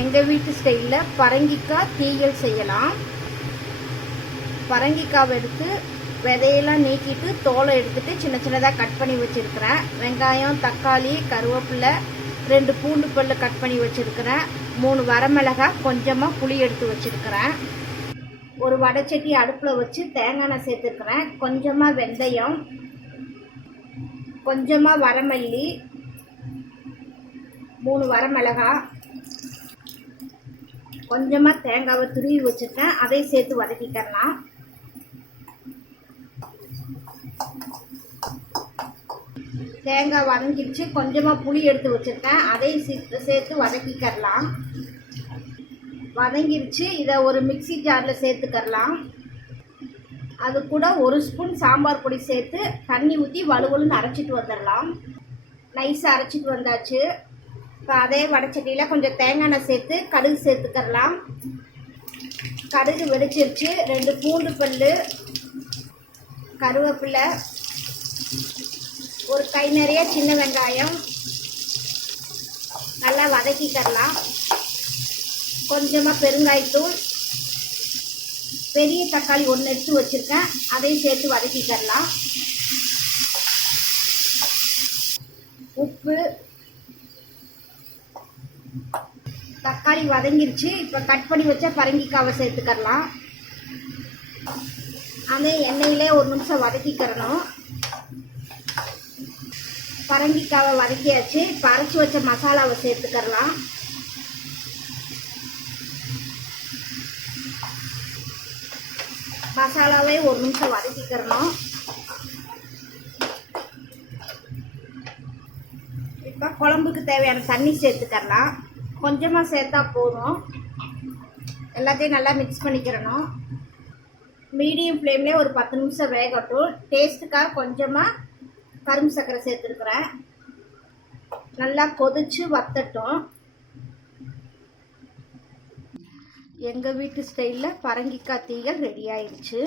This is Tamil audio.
எங்கள் வீட்டு ஸ்டைலில் பரங்கிக்காய் தீயல் செய்யலாம். பரங்கிக்காவை எடுத்து விதையெல்லாம் நீக்கிட்டு தோலை எடுத்துட்டு சின்ன சின்னதாக கட் பண்ணி வச்சுருக்கிறேன். வெங்காயம் தக்காளி கருவேப்பிலை ரெண்டு பூண்டு பல்லு கட் பண்ணி வச்சுருக்கிறேன். மூணு வரமிளகாய் கொஞ்சமாக புளி எடுத்து வச்சுருக்கிறேன். ஒரு வடைச்சட்டி அடுப்பில் வச்சு தேங்காய் எண்ணெய் சேர்த்துருக்குறேன். கொஞ்சமாக வெந்தயம் கொஞ்சமாக வரமல்லி மூணு வரமிளகாய் கொஞ்சமாக தேங்காவை துருவி வச்சுருக்கேன் அதையும் சேர்த்து வதக்கிக்கலாம். தேங்காய் வதங்கிடுச்சு. கொஞ்சமாக புளி எடுத்து வச்சுருக்கேன் அதையும் சேர்த்து சேர்த்து வதக்கிக்கரலாம் வதங்கிருச்சு இதை ஒரு மிக்ஸி ஜாரில் சேர்த்துக்கரலாம் அது கூட ஒரு ஸ்பூன் சாம்பார் பொடி சேர்த்து தண்ணி ஊற்றி வலுவலுன்னு அரைச்சிட்டு வந்துடலாம். நைஸாக அரைச்சிட்டு வந்தாச்சு. இப்போ அதே வடச்சட்டியில் கொஞ்சம் தேங்காய் எண்ணெய் சேர்த்து கடுகு சேர்த்துக்கரலாம் கடுகு வெடிச்சிருச்சு ரெண்டு பூண்டு பல்லு கருவேப்பிலை ஒரு கை நிறைய சின்ன வெங்காயம் நல்லா வதக்கிக்கரலாம் கொஞ்சமாக பெருங்காயத்தூள் பெரிய தக்காளி ஒன்று எடுத்து வச்சுருக்கேன். அதையும் சேர்த்து வதக்கிக்கரலாம் தக்காளி வதங்கிருச்சு. இப்போ கட் பண்ணி வச்ச பரங்கிக்காவை சேர்த்துக்கரலாம் அதே எண்ணெயிலே ஒரு நிமிஷம் வதக்கிக்கிறணும். பரங்கிக்காவை வதக்கியாச்சு. இப்போ அரைச்சி வச்ச மசாலாவை சேர்த்துக்கரலாம் மசாலாவே ஒரு நிமிஷம் வதக்கிக்கிறணும். இப்போ குழம்புக்கு தேவையான தண்ணி சேர்த்துக்கரலாம் கொஞ்சமாக சேர்த்தா போதும். எல்லாத்தையும் நல்லா மிக்ஸ் பண்ணிக்கிறணும். மீடியம் ஃப்ளேம்லேயே ஒரு பத்து நிமிஷம் வேகட்டும். டேஸ்ட்டுக்காக கொஞ்சமாக கரும்பு சர்க்கரை சேர்த்துருக்குறேன். நல்லா கொதிச்சு வத்தட்டும். எங்கள் வீட்டு ஸ்டைலில் பரங்கிக்காய் தீகள் ரெடி ஆயிடுச்சு.